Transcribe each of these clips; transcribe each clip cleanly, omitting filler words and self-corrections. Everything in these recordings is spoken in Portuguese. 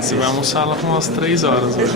Você vai almoçar lá com umas 3 horas hoje.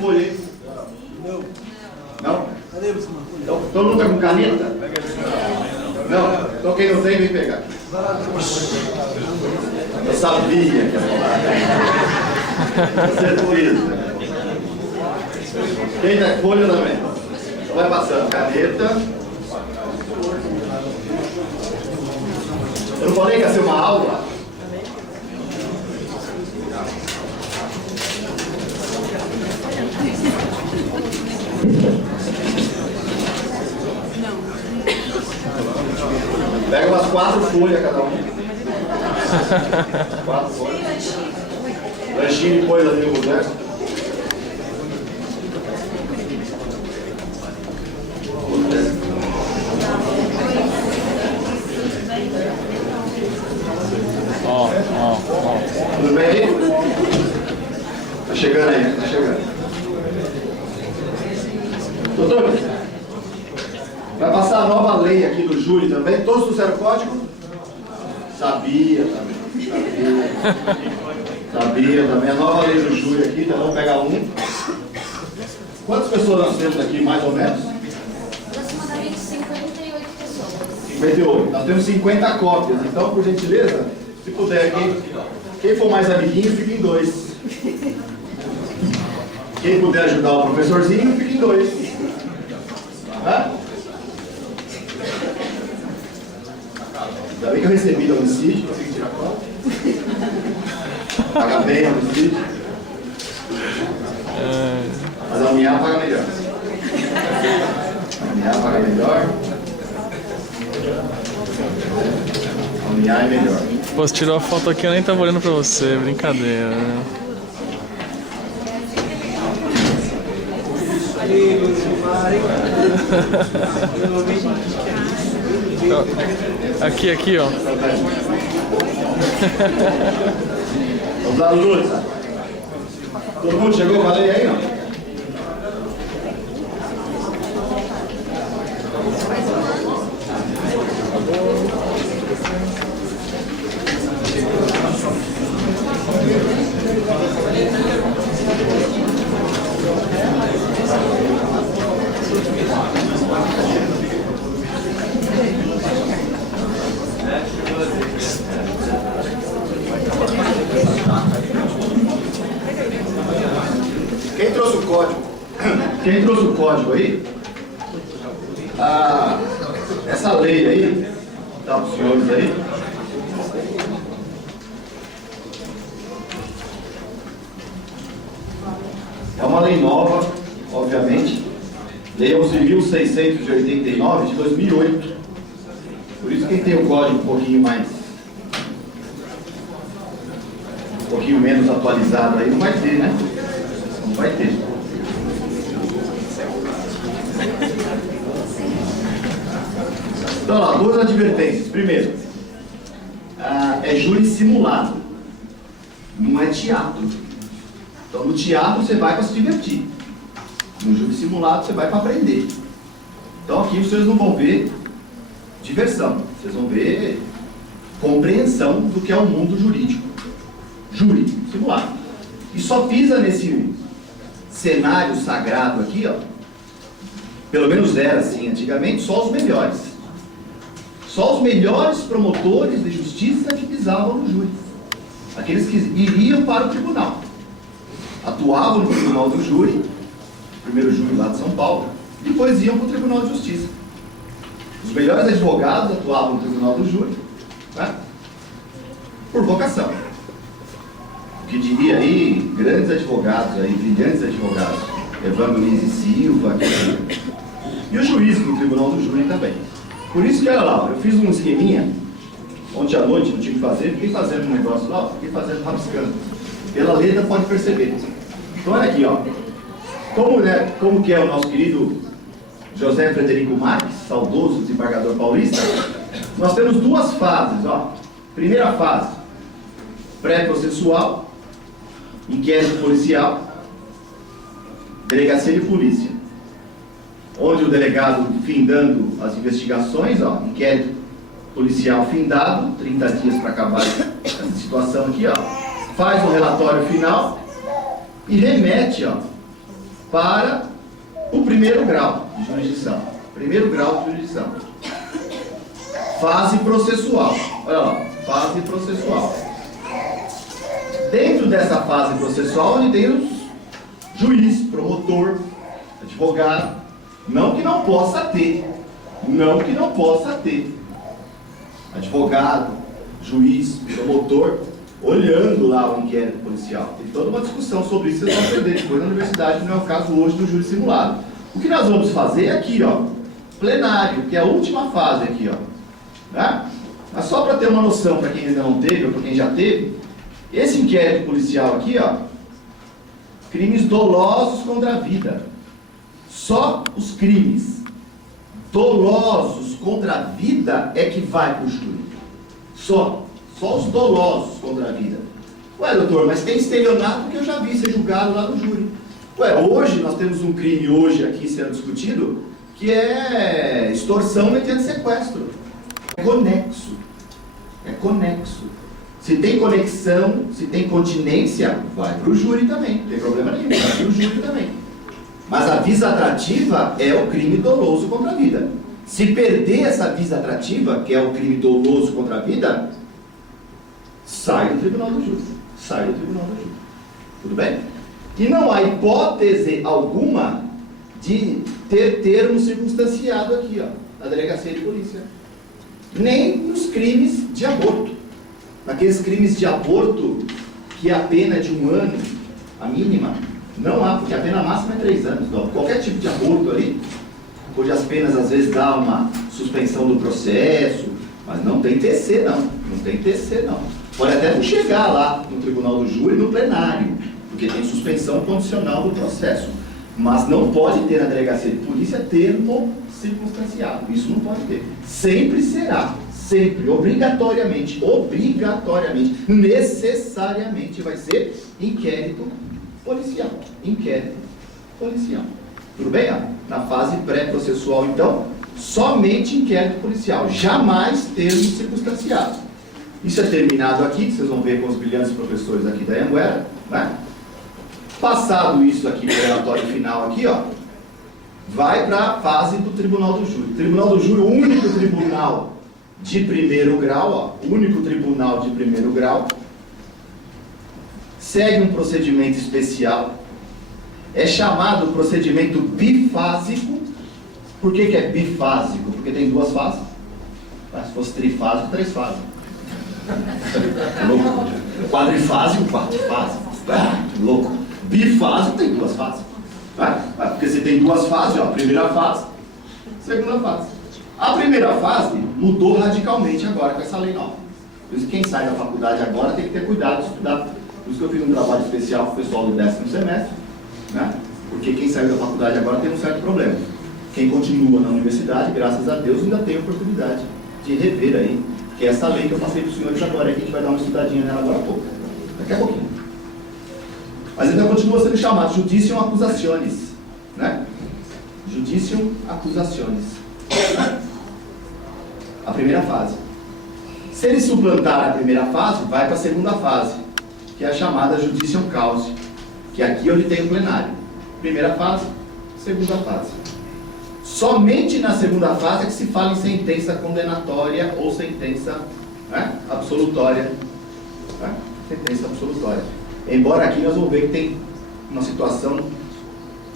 Folha, hein? Não? Cadê você, mano? Então, todo mundo tá com caneta? Não? Então quem não tem, vem pegar. Eu sabia que ia falar. Com certeza. Quem tá com folha também? Então vai passando caneta. Eu não falei que ia ser uma aula? Pega umas 4 folhas cada um. 4 folhas. Lanchinho e coisa ali no boteco. Ó. Tudo bem aí? Tá chegando aí, tá chegando. Doutor, vai passar a nova lei aqui do júri também. Todos trouxeram o código? Sabia também. Sabia também. A nova lei do júri aqui, então vamos pegar um. Quantas pessoas nós temos aqui, mais ou menos? Aproximadamente 58 pessoas. 58. Nós temos 50 cópias. Então, por gentileza, se puder aqui, quem for mais amiguinho, fica em 2. Quem puder ajudar o professorzinho, fica em 2. Hã? Ainda bem que eu recebi do homicídio, consegui tirar foto. Paga bem o homicídio. Mas a UNIA paga melhor. A UNIA paga melhor. A UNIA é melhor. Pô, você tirou a foto aqui, eu nem tava olhando pra você, brincadeira, né? Aqui, ó. Os alunos. Todo mundo chegou? Falei aí, não? Quem trouxe o código? Quem trouxe o código aí? Essa lei aí, dá para os senhores aí. É uma lei nova, obviamente. Lei 11.689 de 2008. Por isso quem tem o código um pouquinho mais, um pouquinho menos atualizado aí, não vai ter, né? Não vai ter. Então, lá, 2 advertências. Primeiro, é júri simulado, não é teatro. Então, no teatro você vai para se divertir. No júri simulado você vai para aprender. Então, aqui vocês não vão ver diversão, vocês vão ver compreensão do que é o mundo jurídico. Júri simulado. E só pisa nesse cenário sagrado aqui, ó. Pelo menos era assim antigamente, só os melhores. Só os melhores promotores de justiça que pisavam no júri. Aqueles que iriam para o tribunal. Atuavam no tribunal do júri, primeiro júri lá de São Paulo, depois iam para o Tribunal de Justiça. Os melhores advogados atuavam no Tribunal do Júri, né? Por vocação. O que diria aí, grandes advogados, aí, brilhantes advogados, Evandro Lins e Silva, e os juízes do Tribunal do Júri também. Por isso que, olha lá, eu fiz um esqueminha, ontem à noite, não tinha que fazer, fiquei fazendo um negócio lá, fiquei fazendo, rabiscando. Pela letra pode perceber. Então olha aqui, ó. Como que é o nosso querido José Frederico Marques, saudoso desembargador paulista, nós temos duas fases, ó. Primeira fase, pré-processual, inquérito policial, delegacia de polícia, onde o delegado findando as investigações, ó, inquérito policial findado, 30 dias para acabar essa situação aqui, ó, faz o relatório final e remete, ó, para o primeiro grau de jurisdição. Primeiro grau de jurisdição. Fase processual. Olha lá, fase processual. Dentro dessa fase processual, onde tem os juiz, promotor, advogado. Não que não possa ter. Não que não possa ter. Advogado, juiz, promotor, olhando lá o inquérito policial. Tem toda uma discussão sobre isso, vocês vão aprender depois na universidade, não é o caso hoje do júri simulado. O que nós vamos fazer aqui, ó, plenário, que é a última fase aqui, ó. Né? Mas só para ter uma noção, para quem ainda não teve, ou para quem já teve, esse inquérito policial aqui, ó, crimes dolosos contra a vida. Só os crimes dolosos contra a vida é que vai para o júri. Só os dolosos contra a vida. Ué, doutor, mas tem estelionato que eu já vi ser julgado lá no júri. Ué, hoje nós temos um crime hoje aqui sendo discutido que é extorsão mediante sequestro. É conexo. É conexo. Se tem conexão, se tem continência, vai para o júri também. Não tem problema nenhum, vai para o júri também. Mas a visa atrativa é o crime doloso contra a vida. Se perder essa visa atrativa, que é o crime doloso contra a vida, sai do tribunal do júri. Sai do tribunal do júri. Tudo bem? E não há hipótese alguma de ter termo circunstanciado aqui, ó, na delegacia de polícia. Nem nos crimes de aborto. Naqueles crimes de aborto que a pena é de 1 ano, a mínima, não há, porque a pena máxima é 3 anos. Não. Qualquer tipo de aborto ali, onde as penas às vezes dão uma suspensão do processo, mas não tem TC não. Não tem TC não. Pode até não chegar lá no tribunal do júri, no plenário, porque tem suspensão condicional do processo. Mas não pode ter na delegacia de polícia termo circunstanciado. Isso não pode ter. Sempre será. Sempre, obrigatoriamente, necessariamente vai ser inquérito policial. Inquérito policial. Tudo bem? Ó? Na fase pré-processual, então, somente inquérito policial. Jamais termo circunstanciado. Isso é terminado aqui, vocês vão ver com os brilhantes professores aqui da Anhanguera, né? Passado isso aqui, o relatório final aqui, ó, vai para a fase do Tribunal do Júri. Tribunal do Júri, o único tribunal de primeiro grau, ó, único tribunal de primeiro grau, segue um procedimento especial, é chamado procedimento bifásico. Por que é bifásico? Porque tem 2 fases. Se fosse trifásico, 3 fases. Louco. Quadrifásico, 4 fases. Louco. Bifásico tem 2 fases. Porque você tem 2 fases, ó, primeira fase, segunda fase. A primeira fase mudou radicalmente agora com essa lei nova. Por isso, quem sai da faculdade agora tem que ter cuidado de estudar. Por isso que eu fiz um trabalho especial com o pessoal do 10º semestre, né? Porque quem saiu da faculdade agora tem um certo problema. Quem continua na universidade, graças a Deus, ainda tem a oportunidade de rever aí, que é essa lei que eu passei para os senhores agora, que a gente vai dar uma estudadinha nela agora há pouco, daqui a pouquinho. Mas ainda continua sendo chamado Judicium Accusationis, né? Judicium Accusationis. A primeira fase. Se ele suplantar a primeira fase, vai para a segunda fase, que é a chamada Judicium Causa, que é aqui onde tem o plenário. Primeira fase, segunda fase. Somente na segunda fase é que se fala em sentença condenatória ou sentença, né, absolutória. Né? Sentença absolutória. Embora aqui nós vamos ver que tem uma situação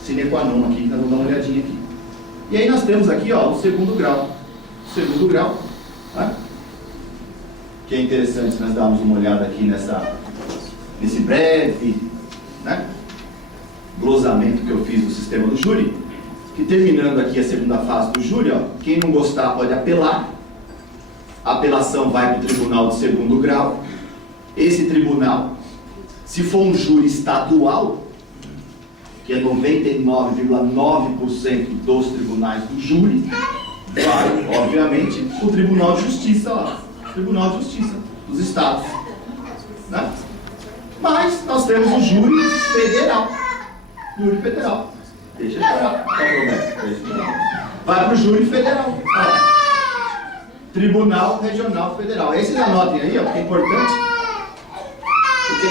sine qua non aqui, nós vamos dar uma olhadinha aqui. E aí nós temos aqui, ó, o segundo grau. O segundo grau, né? Que é interessante nós darmos uma olhada aqui nesse breve, né, glosamento que eu fiz do sistema do júri. Que terminando aqui a segunda fase do júri, ó, quem não gostar pode apelar. A apelação vai para o tribunal de segundo grau. Esse tribunal, se for um júri estadual, que é 99,9% dos tribunais do júri, vai, obviamente, o Tribunal de Justiça lá. Tribunal de Justiça dos Estados. Né? Mas nós temos o júri federal. Júri federal. Deixa eu falar. Vai para o júri federal. Tribunal Regional Federal. Esses anotem aí, ó, porque é importante. Porque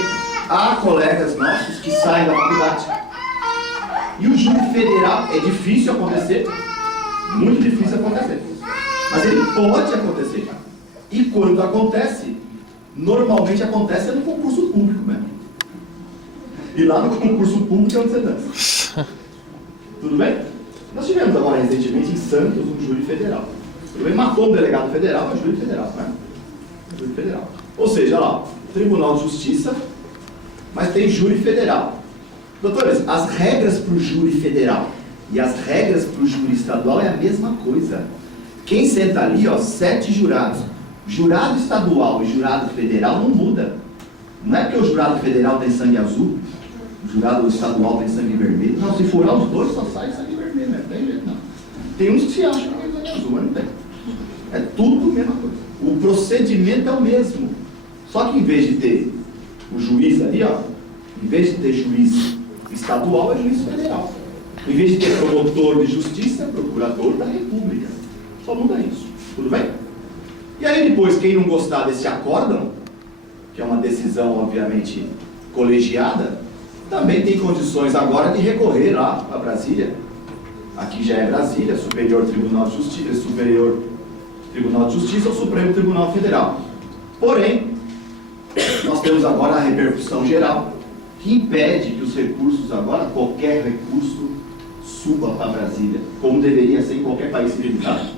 há colegas nossos que saem da faculdade. E o júri federal é difícil acontecer. Muito difícil acontecer. Mas ele pode acontecer. E quando acontece, normalmente acontece no concurso público mesmo. E lá no concurso público é onde você dança. Tudo bem? Nós tivemos agora recentemente em Santos um júri federal. Tudo bem? Matou um delegado federal, é júri federal, né? Júri federal. Ou seja, olha lá, Tribunal de Justiça, mas tem júri federal. Doutores, as regras para o júri federal e as regras para o júri estadual é a mesma coisa. Quem senta ali, ó, 7 jurados. Jurado estadual e jurado federal não muda. Não é porque o jurado federal tem sangue azul, o jurado estadual tem sangue vermelho. Não, se furar os dois só sai sangue vermelho, não tem jeito não. Tem uns que se acham que tem sangue azul, mas não tem. É tudo a mesma coisa. O procedimento é o mesmo. Só que em vez de ter o juiz ali, ó, em vez de ter juiz estadual, é juiz federal. Em vez de ter promotor de justiça, é procurador da República. Só muda isso. Tudo bem? E aí depois, quem não gostar desse acórdão, que é uma decisão, obviamente, colegiada, também tem condições agora de recorrer lá a Brasília. Aqui já é Brasília, Superior Tribunal de Justiça, Superior Tribunal de Justiça ou Supremo Tribunal Federal. Porém, nós temos agora a repercussão geral, que impede que os recursos agora, qualquer recurso, suba para Brasília, como deveria ser em qualquer país civilizado.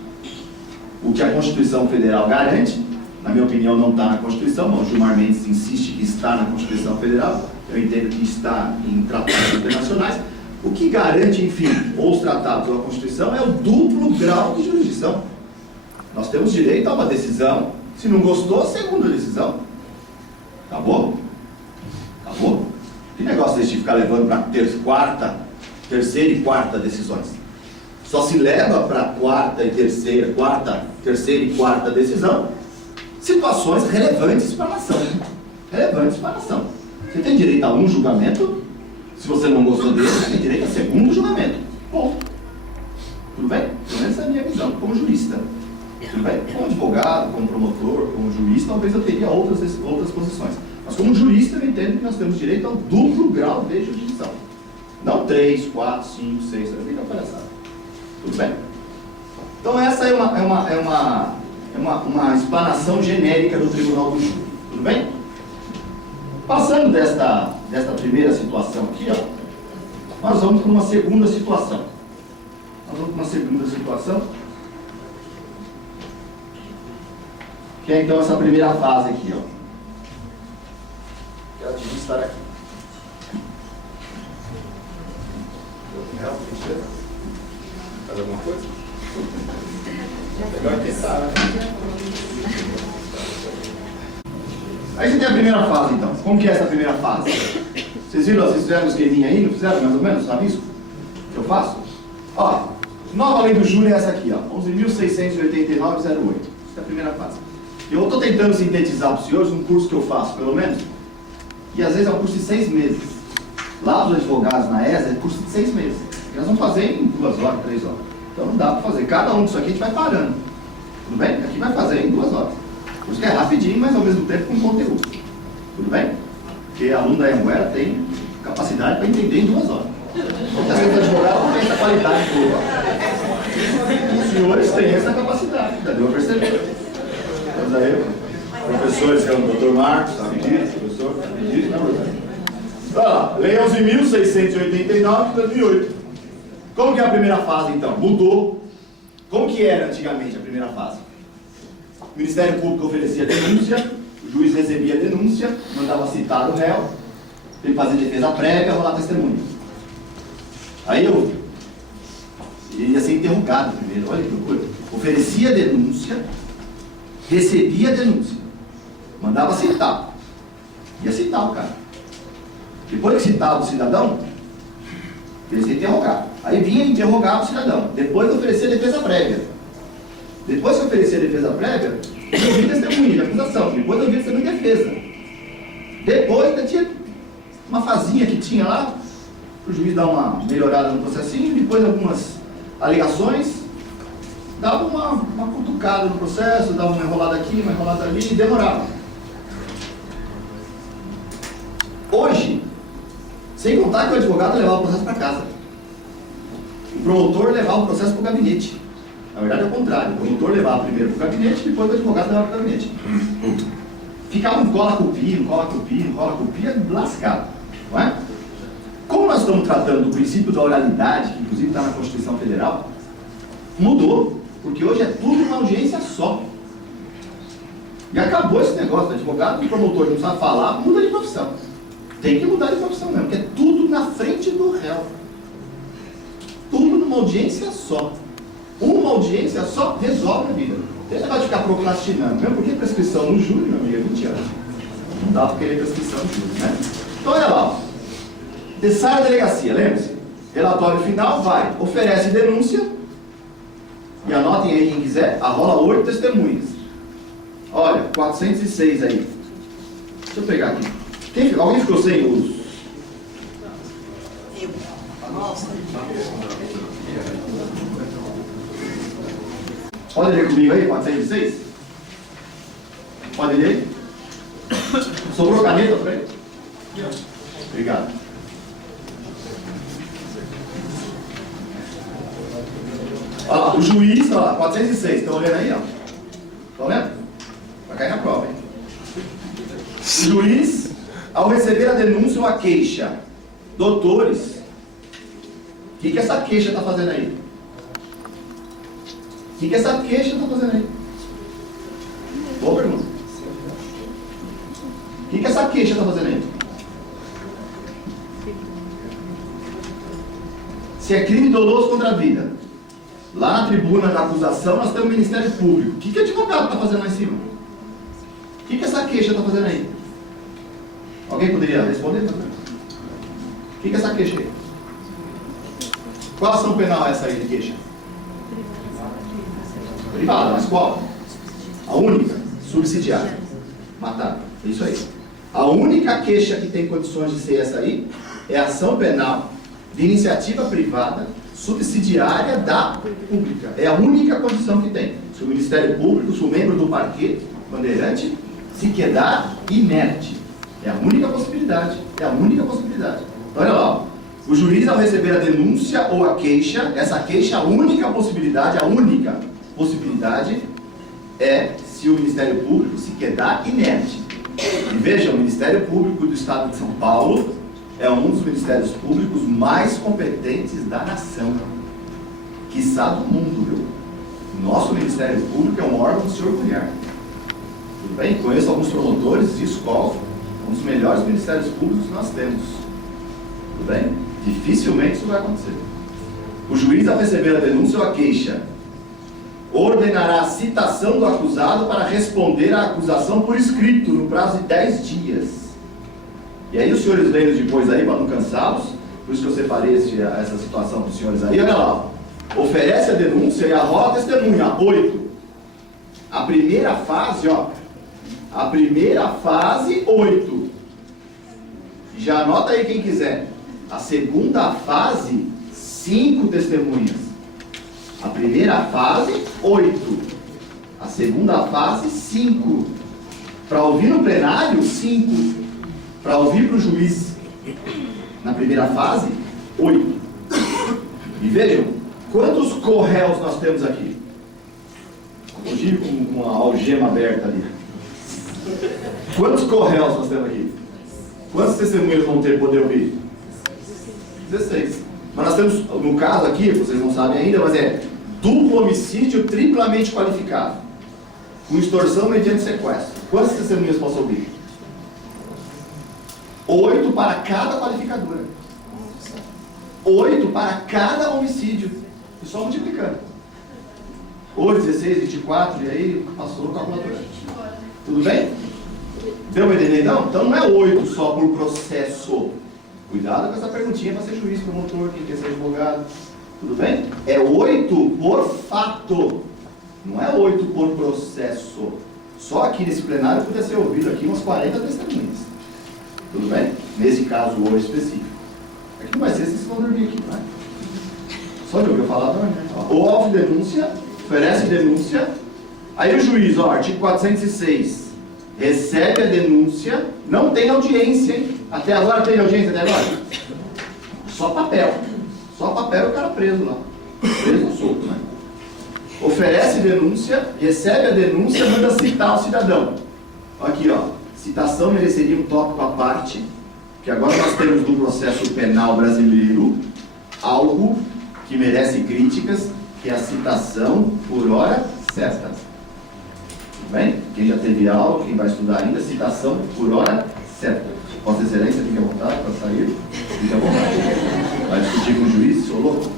O que a Constituição Federal garante, na minha opinião não está na Constituição, mas o Gilmar Mendes insiste que está na Constituição Federal, eu entendo que está em tratados internacionais. O que garante, enfim, ou os tratados ou a Constituição é o duplo grau de jurisdição. Nós temos direito a uma decisão, se não gostou, segunda decisão. Acabou? Acabou? Que negócio de ficar levando para terceira e quarta decisões? Só se leva para quarta e terceira, terceira e quarta decisão, situações relevantes para a nação. Relevantes para a nação. Você tem direito a um julgamento, se você não gostou dele, você tem direito a segundo julgamento. Bom, tudo bem? Pelo menos essa é a minha visão, como jurista. Tudo bem? Como advogado, como promotor, como juiz, talvez eu teria outras posições. Mas como jurista, eu entendo que nós temos direito ao duplo grau de jurisdição. Não 3, 4, 5, 6, não fica palhaçada. Tudo bem? Então essa é uma explanação genérica do Tribunal do Júri. Tudo bem? Passando desta primeira situação aqui, ó, nós vamos para uma segunda situação. Que é então essa primeira fase aqui, ó. Eu tive que estar aqui. Faz alguma coisa? Legal pensar, né? Aí você tem a primeira fase, então. Como que é essa primeira fase? Vocês viram, vocês fizeram o esqueminha aí? Não fizeram mais ou menos? Sabe isso? Que eu faço? Ó, nova lei do júri é essa aqui, ó. 11.689,08. Essa é a primeira fase. Eu estou tentando sintetizar para os senhores um curso que eu faço, pelo menos. E às vezes é um curso de 6 meses. Lá os advogados na ESA é curso de 6 meses. Nós vamos fazer em 2 horas, 3 horas. Então não dá para fazer. Cada um disso aqui a gente vai parando. Tudo bem? Aqui vai fazer em 2 horas. Por isso que é rapidinho, mas ao mesmo tempo com conteúdo. Tudo bem? Porque a aluno da Anhanguera tem capacidade para entender em 2 horas. Porque às vezes o advogado não tem essa qualidade toda. Os senhores têm essa capacidade, já deu a perceber. Vamos aí, professores, que é o doutor Marcos, sabe disso, professor, sabe disso, não, professor? Lei 11.689 de 2008. Como que é a primeira fase, então? Mudou. Como que era antigamente a primeira fase? O Ministério Público oferecia denúncia, o juiz recebia a denúncia, mandava citar o réu, ele fazia defesa prévia, rolar testemunho. Aí eu ia ser interrogado primeiro, olha que loucura. Oferecia a denúncia, recebia a denúncia, mandava citar, ia citar o cara. Depois que citava o cidadão, ele ia interrogar. Aí vinha interrogar o cidadão. Depois oferecia a defesa prévia. Depois que oferecia a defesa prévia, eu vi testemunho de acusação. Depois eu vi testemunho de defesa. Depois ainda tinha uma fazinha que tinha lá, o juiz dá uma melhorada no processinho, depois algumas alegações, dava uma cutucada no processo, dava uma enrolada aqui, uma enrolada ali, e demorava. Hoje, sem contar que o advogado levava o processo para casa. O promotor levava o processo para o gabinete. Na verdade é o contrário. O promotor levava primeiro para o gabinete, depois o advogado levava para o gabinete. Ficava um cola-copia, lascado. Não é? Como nós estamos tratando do princípio da oralidade, que inclusive está na Constituição Federal, mudou, porque hoje é tudo uma audiência só. E acabou esse negócio, o advogado e o promotor não sabe falar, muda de profissão. Tem que mudar de profissão mesmo, porque é tudo na frente do réu. Tudo numa audiência só. Uma audiência só resolve a vida. Você vai ficar procrastinando, mesmo porque prescrição no júri, meu amigo, é 20 anos. Não dá para querer prescrição no júri, né? Então olha lá, ó. Sai a delegacia, lembre-se. Relatório final, vai, oferece denúncia. E anotem aí quem quiser, arrola 8 testemunhas. Olha, 406 aí. Deixa eu pegar aqui. Alguém ficou sem os... Pode ler comigo aí, 406? Pode ler? Sobrou caneta para ele? Obrigado. Olha lá, o juiz, olha lá, 406, estão olhando aí, ó? Estão olhando? Vai cair na prova, hein? O juiz, ao receber a denúncia ou a queixa, doutores, o que essa queixa está fazendo aí? O que essa queixa está fazendo aí? Boa pergunta. O que essa queixa está fazendo aí? Se é crime doloso contra a vida, lá na tribuna da acusação nós temos o Ministério Público. O que o advogado está fazendo lá em cima? O que essa queixa está fazendo aí? Alguém poderia responder? O que essa queixa aí? Qual ação penal é essa aí de queixa? Privada, mas qual? A única, subsidiária. Matar. É isso aí. A única queixa que tem condições de ser essa aí é a ação penal de iniciativa privada subsidiária da pública. É a única condição que tem. Se o Ministério Público, se o membro do parquê, bandeirante, se quedar inerte. É a única possibilidade. É a única possibilidade. Então, olha lá. O juiz, ao receber a denúncia ou a queixa, essa queixa, a única possibilidade é se o Ministério Público se quedar inerte. E veja, o Ministério Público do Estado de São Paulo é um dos ministérios públicos mais competentes da nação, quiçá do mundo, viu? Nosso Ministério Público é um órgão de se orgulhar. Tudo bem? Conheço alguns promotores de escola, um dos melhores ministérios públicos que nós temos. Tudo bem? Dificilmente isso vai acontecer. O juiz, ao receber a denúncia ou a queixa, ordenará a citação do acusado para responder à acusação por escrito, no prazo de 10 dias. E aí os senhores leem depois aí, para não cansá-los, por isso que eu separei essa situação para os senhores aí. Olha lá, oferece a denúncia e arrola a testemunha. 8. A primeira fase, ó. A primeira fase, 8. Já anota aí quem quiser. A segunda fase, 5 testemunhas. A primeira fase, 8. A segunda fase, 5. Para ouvir no plenário, 5. Para ouvir para o juiz, na primeira fase, 8. E vejam, Quantos corréus nós temos aqui? Hoje com a algema aberta ali. Quantos corréus nós temos aqui? Quantas testemunhas vão ter poder ouvir? 16. Mas nós temos, no caso aqui, vocês não sabem ainda, mas é duplo homicídio triplamente qualificado, com extorsão mediante sequestro. Quantas testemunhas posso ouvir? 8 para cada qualificadora. 8 para cada homicídio. E só multiplicando. 8, 16, 24, e aí passou no calculador. Tudo bem? Deu para entender então? Então não é 8 só por processo. Cuidado com essa perguntinha para ser juiz, promotor, quem quer ser advogado. Tudo bem? É 8 por fato. Não é 8 por processo. Só aqui nesse plenário podia ser ouvido aqui umas 40 testemunhas. Tudo bem? Nesse caso hoje específico. Aqui não vai ser se vocês vão dormir aqui, tá? Só de ouvir eu falar, não, né? Ouve denúncia, oferece denúncia. Aí o juiz, ó, artigo 406, recebe a denúncia, não tem audiência, hein? Até agora tem audiência até agora? Só papel. Só papel e o cara preso lá. Preso ou solto, né? Oferece denúncia, recebe a denúncia, manda citar o cidadão. Aqui, ó. Citação mereceria um tópico à parte, que agora nós temos no processo penal brasileiro algo que merece críticas, que é a citação por hora certa. Tudo bem? Quem já teve aula, quem vai estudar ainda, citação por hora certa. Vossa Excelência, fique à vontade para sair. Fique à vontade. Vai discutir com o juiz, sou louco.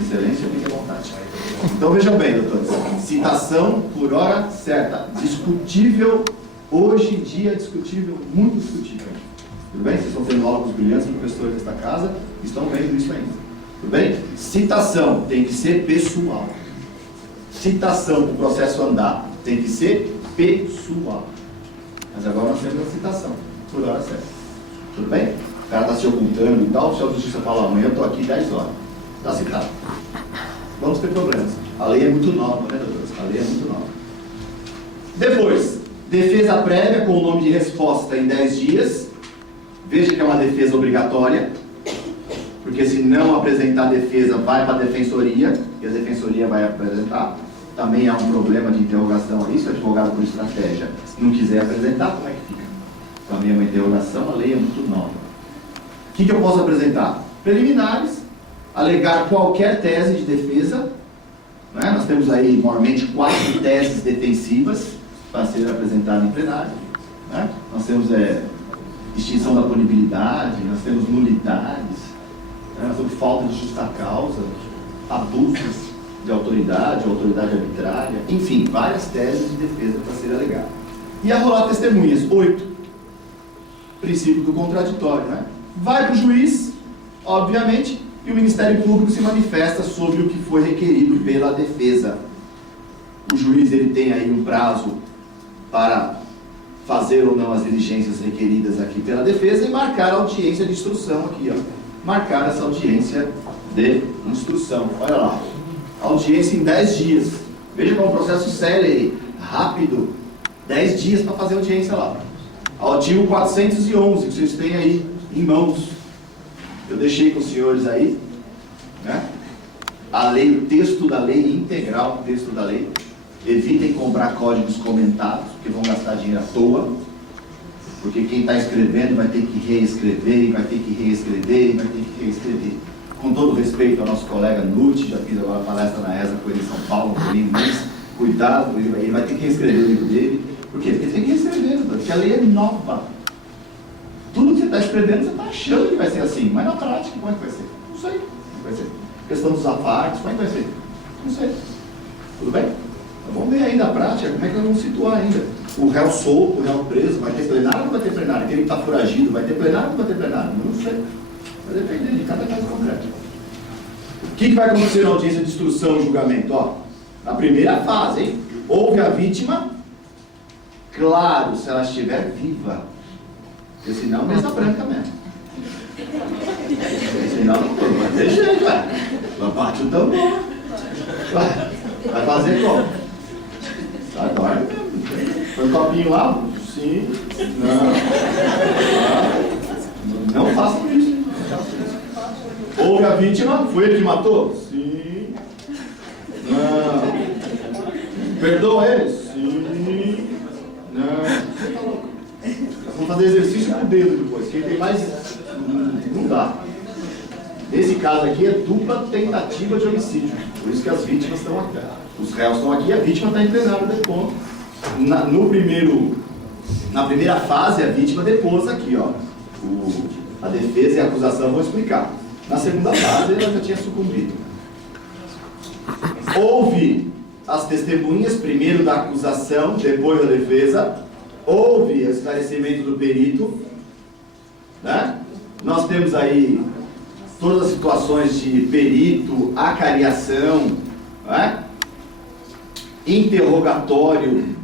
Excelência, fique à vontade. Então vejam bem, doutores. Citação por hora certa. Discutível, hoje em dia, discutível, muito discutível. Tudo bem? Vocês estão tendo aula com os brilhantes professores desta casa, estão vendo isso ainda. Tudo bem? Citação tem que ser pessoal. Citação para o processo andar tem que ser pessoal. Mas agora nós temos a citação por hora certa. Tudo bem? O cara está se ocultando e tal, se a justiça falar amanhã eu estou aqui 10 horas. Está citado. Vamos ter problemas. A lei é muito nova, né, doutores? A lei é muito nova. Depois, defesa prévia com o nome de resposta em 10 dias. Veja que é uma defesa obrigatória, porque se não apresentar a defesa, vai para a defensoria, e a defensoria vai apresentar. Também há um problema de interrogação aí, se o advogado por estratégia não quiser apresentar, como é que fica? Também é uma interrogação, a lei é muito nova. O que eu posso apresentar? Preliminares, alegar qualquer tese de defesa, né? Nós temos aí, normalmente, 4 teses defensivas para ser apresentadas em plenário, né? Nós temos extinção da punibilidade, nós temos nulidades, né? Nós temos falta de justa causa, abusos de autoridade arbitrária, enfim, várias teses de defesa para ser alegado. E arrolar testemunhas, 8. Princípio do contraditório, né? Vai para o juiz, obviamente, e o Ministério Público se manifesta sobre o que foi requerido pela defesa. O juiz ele tem aí um prazo para fazer ou não as diligências requeridas aqui pela defesa e marcar a audiência de instrução aqui, ó. Marcar essa audiência de instrução. Olha lá. Audiência em 10 dias. Veja como é um processo sério, rápido. 10 dias para fazer audiência lá. Artigo 411, que vocês têm aí em mãos. Eu deixei com os senhores aí, né? A lei, o texto da lei integral, o texto da lei. Evitem comprar códigos comentados, porque vão gastar dinheiro à toa. Porque quem está escrevendo vai ter que reescrever, e vai ter que reescrever, e vai ter que reescrever. Com todo respeito ao nosso colega Nutti, já fiz agora palestra na ESA com ele em São Paulo, mas cuidado, ele vai ter que reescrever o livro dele. Por quê? Porque ele tem que reescrever, porque a lei é nova. Tudo que você está escrevendo, você está achando que vai ser assim, mas na prática, como é que vai ser? Não sei como vai ser. Questão dos apartes, como é que vai ser? Não sei. Tudo bem? Então vamos ver aí na prática como é que nós vamos situar ainda. O réu solto, o réu preso, vai ter plenário ou não vai ter plenário? Aquele que está foragido, vai ter plenário ou não vai ter plenário? Não sei. Vai depender de cada caso concreto. O que vai acontecer na audiência de instrução e julgamento? Ó, na primeira fase, hein? Ouve a vítima, claro, se ela estiver viva. Porque senão, mesa branca mesmo. Senão, não vai ter jeito, vai. Vai partir o tambor. Vai fazer como? Vai, dorme mesmo. Põe um copinho lá? Sim. Não façam isso. Houve a vítima, foi ele que matou? Sim. Não. Perdoa eles? Sim. Não. Vamos fazer exercício com o dedo depois. Quem tem mais... Não dá. Nesse caso aqui é dupla tentativa de homicídio. Por isso que as vítimas estão aqui. Os réus estão aqui e a vítima está em plenário depondo. Na primeira fase, a vítima depôs aqui, ó. A defesa e a acusação vão explicar. Na segunda fase, ela já tinha sucumbido. Houve as testemunhas, primeiro da acusação, depois da defesa. Houve o esclarecimento do perito, né? Nós temos aí todas as situações de perito, acariação, né? Interrogatório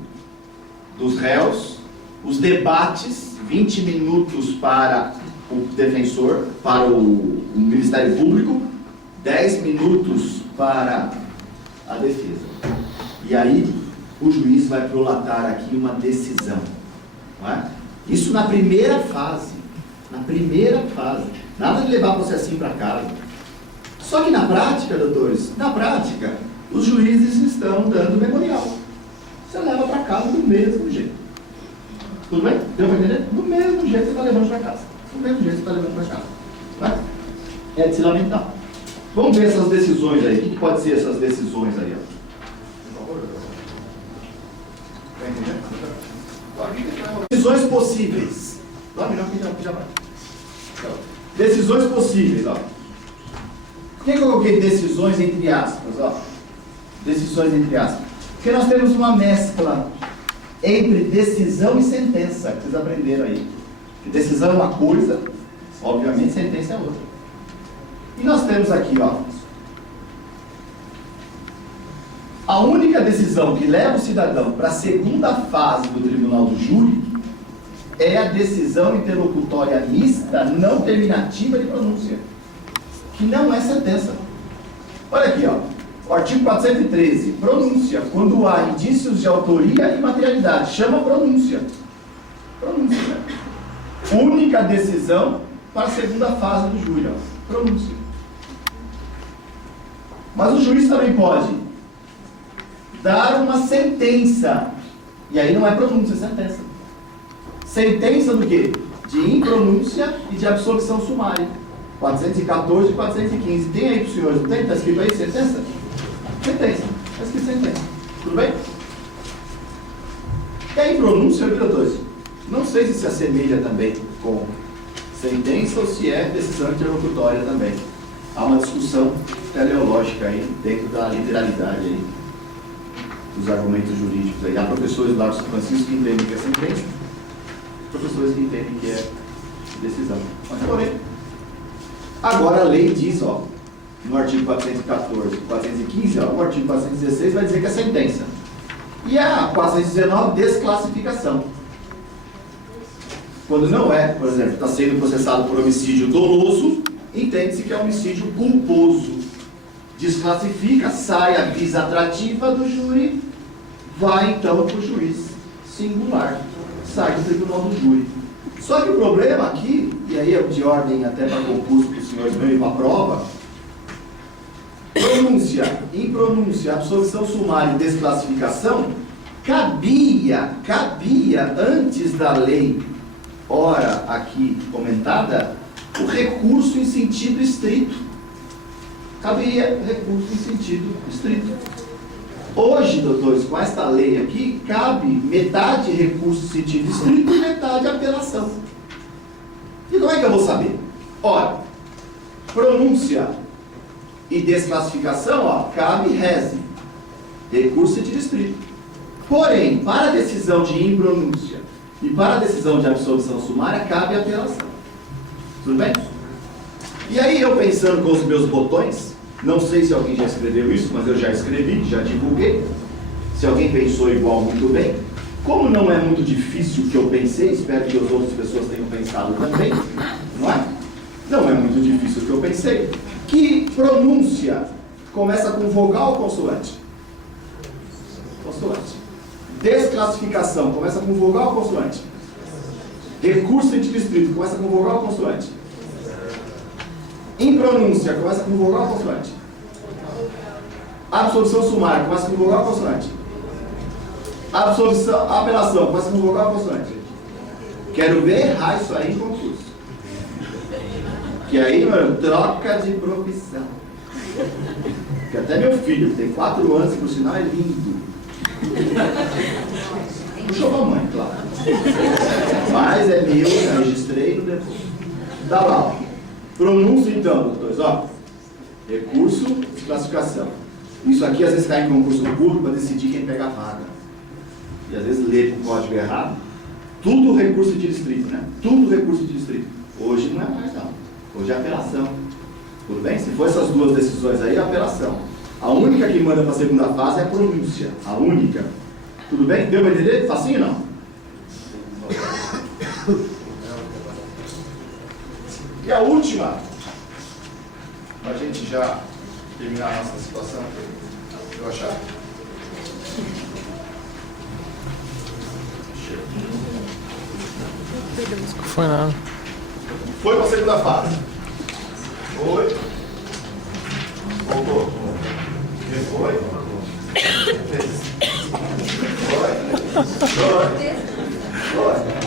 dos réus, os debates, 20 minutos para o defensor, para o Ministério Público, 10 minutos para a defesa. E aí o juiz vai prolatar aqui uma decisão. Não é? Isso na primeira fase. Na primeira fase. Nada de levar você assim para casa. Só que na prática, doutores, na prática, os juízes estão dando memorial. Você leva para casa do mesmo jeito. Tudo bem? Deu para entender? Do mesmo jeito você está levando para casa. Do mesmo jeito você está levando para casa. Tá? É de se lamentar. Vamos ver essas decisões aí. O que pode ser essas decisões aí? Ó? Decisões possíveis. Dorme não, que já vai. Decisões possíveis, ó. Por que eu coloquei decisões entre aspas, ó? Decisões entre aspas. Porque nós temos uma mescla entre decisão e sentença, que vocês aprenderam aí. Que decisão é uma coisa, obviamente sentença é outra. E nós temos aqui, ó. A única decisão que leva o cidadão para a segunda fase do tribunal do júri é a decisão interlocutória mista não terminativa de pronúncia, que não é sentença. Olha aqui, ó, o artigo 413, pronúncia, quando há indícios de autoria e materialidade, chama pronúncia. Pronúncia. Única decisão para a segunda fase do júri, ó, pronúncia. Mas o juiz também pode dar uma sentença, e aí não é pronúncia, é sentença. Sentença do quê? De impronúncia e de absolvição sumária. 414 e 415. Tem aí para os senhores, não tem? Está escrito aí sentença? Sentença. Está escrito sentença. Tudo bem? E a impronúncia, doutores, não sei se assemelha também com sentença ou se é decisão interlocutória também. Há uma discussão teleológica aí, dentro da literalidade aí, dos argumentos jurídicos aí. Há professores do Largo São Francisco que entendem que é sentença, professores que entendem que é decisão. Mas, porém, agora a lei diz, ó, no artigo 414 e 415, ó, o artigo 416 vai dizer que é sentença. E a 419, desclassificação. Quando não é, por exemplo, está sendo processado por homicídio doloso, entende-se que é homicídio culposo. Desclassifica, sai a visa atrativa do júri, vai então para o juiz singular, sai do tribunal do júri. Só que o problema aqui, e aí é de ordem até para concurso que os senhores veem para a prova, pronúncia, impronúncia, absolvição sumária e desclassificação, cabia antes da lei, ora aqui comentada, o recurso em sentido estrito. Cabia recurso em sentido estrito. Hoje, doutores, com esta lei aqui, cabe metade recurso em sentido estrito e metade apelação. E como é que eu vou saber? Olha, pronúncia e desclassificação, ó, cabe rese, recurso em sentido estrito. Porém, para a decisão de impronúncia e para a decisão de absolvição sumária, cabe apelação. Tudo bem? E aí eu pensando com os meus botões, não sei se alguém já escreveu isso, mas eu já escrevi, já divulguei. Se alguém pensou igual, muito bem. Como não é muito difícil o que eu pensei, espero que as outras pessoas tenham pensado também, não é? Não é muito difícil o que eu pensei. Que pronúncia começa com vogal ou consoante? Consoante. Desclassificação começa com vogal ou consoante? Recurso sentido estrito começa com vogal ou consoante? Impronúncia começa com vogal ou consoante? Absolvição sumária, começa com vogal ou consoante? Apelação, começa com vogal ou consoante? Quero ver errar isso aí em concurso. Que aí, mano, troca de profissão. Que até meu filho, tem 4 anos, e por sinal é lindo. Puxou a mãe, claro. Mas é meu, já registrei no depois. Tá lá, ó. Pronúncia então, doutores, ó. Recurso de classificação. Isso aqui às vezes cai em concurso público para decidir quem pega a vaga. E às vezes lê com o código errado. Tudo recurso de distrito, né? Tudo recurso de distrito. Hoje não é mais não. Hoje é apelação. Tudo bem? Se for essas 2 decisões aí, é apelação. A única que manda para a segunda fase é a pronúncia. A única. Tudo bem? Deu para entender? Facinho ou não? E a última, para a gente já terminar a nossa situação aqui. Eu achar? Não foi nada. Foi para a segunda fase. Foi. Voltou. Foi. Foi. Foi. Foi.